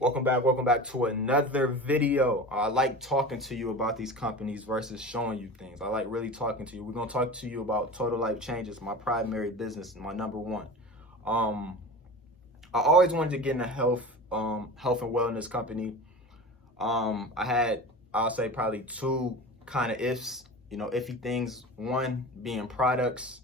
Welcome back to another video. I like talking to you about these companies versus showing you things. I like really talking to you. We're gonna talk to you about Total Life Changes, my primary business, my number one. I always wanted to get in a health and wellness company. I'll say probably two kind of iffy things. One being products,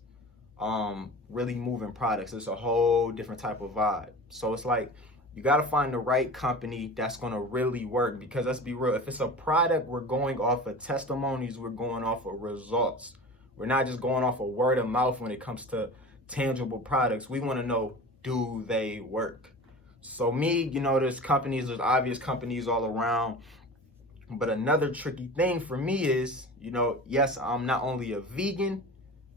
really moving products. It's a whole different type of vibe. So it's like, you got to find the right company that's going to really work, because let's be real, if it's a product, we're going off of testimonies, we're going off of results. We're not just going off of word of mouth when it comes to tangible products. We want to know, do they work? So there's obvious companies all around, but another tricky thing for me is, yes, I'm not only a vegan,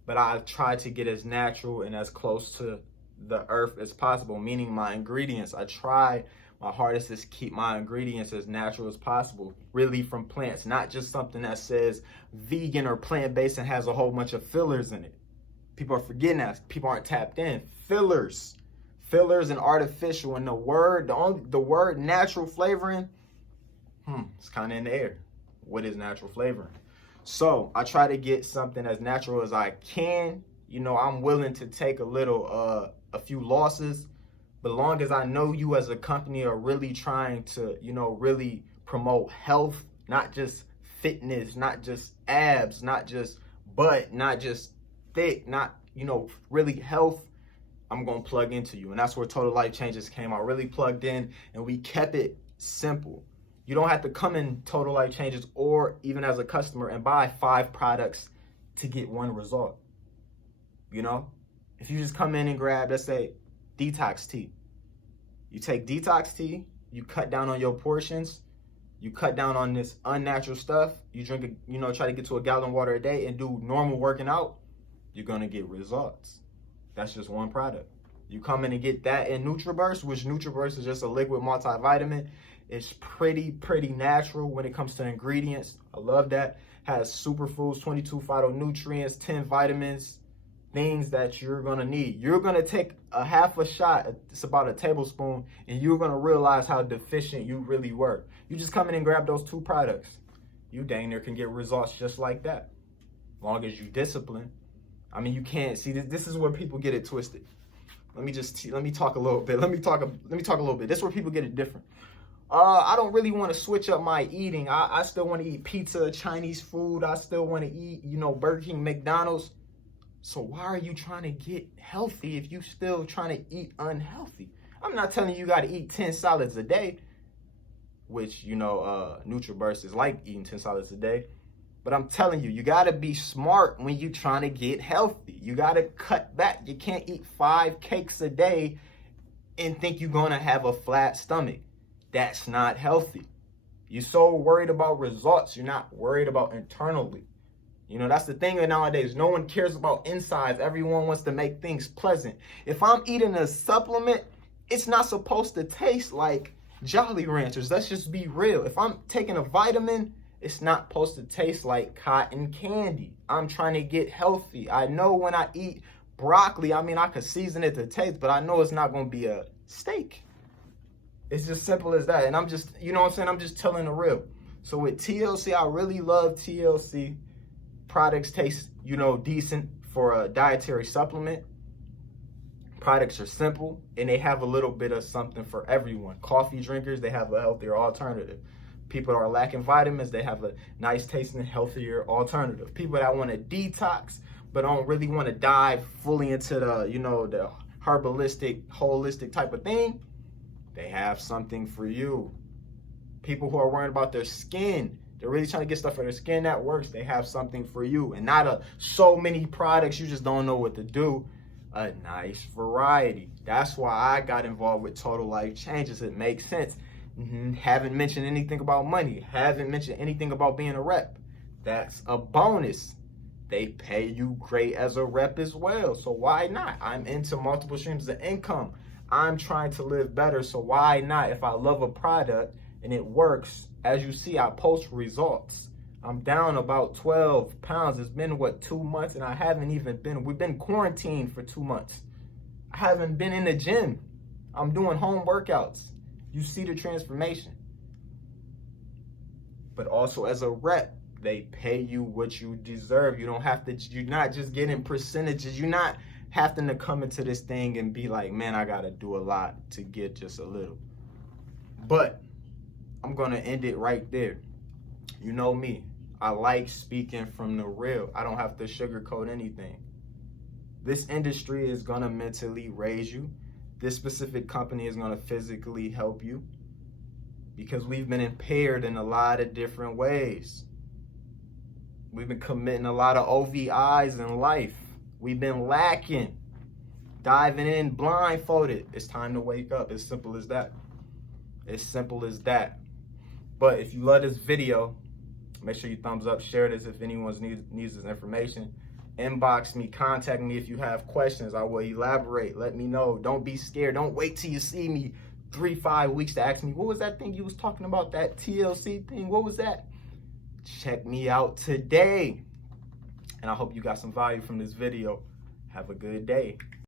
but I try to get as natural and as close to the earth as possible, meaning my ingredients. I try my hardest to keep my ingredients as natural as possible, really from plants, not just something that says vegan or plant-based and has a whole bunch of fillers in it. People are forgetting that. People aren't tapped in. Fillers and artificial, and the word natural flavoring, it's kind of in the air. What is natural flavoring? So I try to get something as natural as I can. I'm willing to take a few losses, but long as I know you as a company are really trying to, really promote health, not just fitness, not just abs, not just butt, not just thick, not, really health, I'm going to plug into you. And that's where Total Life Changes came out. Really plugged in, and we kept it simple. You don't have to come in Total Life Changes or even as a customer and buy 5 products to get one result. If you just come in and grab, let's say, detox tea. You take detox tea, you cut down on your portions, you cut down on this unnatural stuff, you drink, try to get to a gallon of water a day and do normal working out, you're going to get results. That's just one product. You come in and get that in NutriBurst, which NutriBurst is just a liquid multivitamin. It's pretty natural when it comes to ingredients. I love that. Has superfoods, 22 phytonutrients, 10 vitamins, things that you're going to need. You're going to take a half a shot, it's about a tablespoon, and you're going to realize how deficient you really were. You just come in and grab those 2 products. You dang near can get results just like that. Long as you discipline. You can't see this is where people get it twisted. Let me talk a little bit. Let me talk a little bit. This is where people get it different. I don't really want to switch up my eating. I still want to eat pizza, Chinese food. I still want to eat, Burger King, McDonald's. So why are you trying to get healthy if you still trying to eat unhealthy? I'm not telling you got to eat 10 salads a day, which, NutriBurst is like eating 10 salads a day. But I'm telling you, you got to be smart when you're trying to get healthy. You got to cut back. You can't eat 5 cakes a day and think you're going to have a flat stomach. That's not healthy. You're so worried about results. You're not worried about internally. That's the thing nowadays. No one cares about insides. Everyone wants to make things pleasant. If I'm eating a supplement, it's not supposed to taste like Jolly Ranchers. Let's just be real. If I'm taking a vitamin, it's not supposed to taste like cotton candy. I'm trying to get healthy. I know when I eat broccoli, I could season it to taste, but I know it's not going to be a steak. It's just simple as that. And I'm just, I'm just telling the real. So with TLC, I really love TLC. Products taste, decent for a dietary supplement. Products are simple, and they have a little bit of something for everyone. Coffee drinkers, they have a healthier alternative. People that are lacking vitamins, they have a nice tasting, healthier alternative. People that want to detox, but don't really want to dive fully into the, the holistic type of thing, they have something for you. People who are worried about their skin, they're really trying to get stuff for their skin that works, they have something for you. And not so many products you just don't know what to do. A nice variety. That's why I got involved with Total Life Changes. It makes sense. Haven't mentioned anything about money. Haven't mentioned anything about being a rep. That's a bonus. They pay you great as a rep as well. So why not? I'm into multiple streams of income. I'm trying to live better. So why not? If I love a product and it works, as you see, I post results. I'm down about 12 pounds. It's been, 2 months, and I haven't even we've been quarantined for 2 months. I haven't been in the gym. I'm doing home workouts. You see the transformation. But also as a rep, they pay you what you deserve. You don't have to, you're not just getting percentages. You're not having to come into this thing and be like, man, I gotta do a lot to get just a little. But I'm gonna end it right there. You know me, I like speaking from the real. I don't have to sugarcoat anything. This industry is gonna mentally raise you. This specific company is gonna physically help you, because we've been impaired in a lot of different ways. We've been committing a lot of OVIs in life. We've been lacking, diving in blindfolded. It's time to wake up. As simple as that. As simple as that. But if you love this video, make sure you thumbs up, share this if anyone needs this information. Inbox me, contact me if you have questions. I will elaborate. Let me know. Don't be scared. Don't wait till you see me 3-5 weeks to ask me, what was that thing you was talking about, that TLC thing? What was that? Check me out today. And I hope you got some value from this video. Have a good day.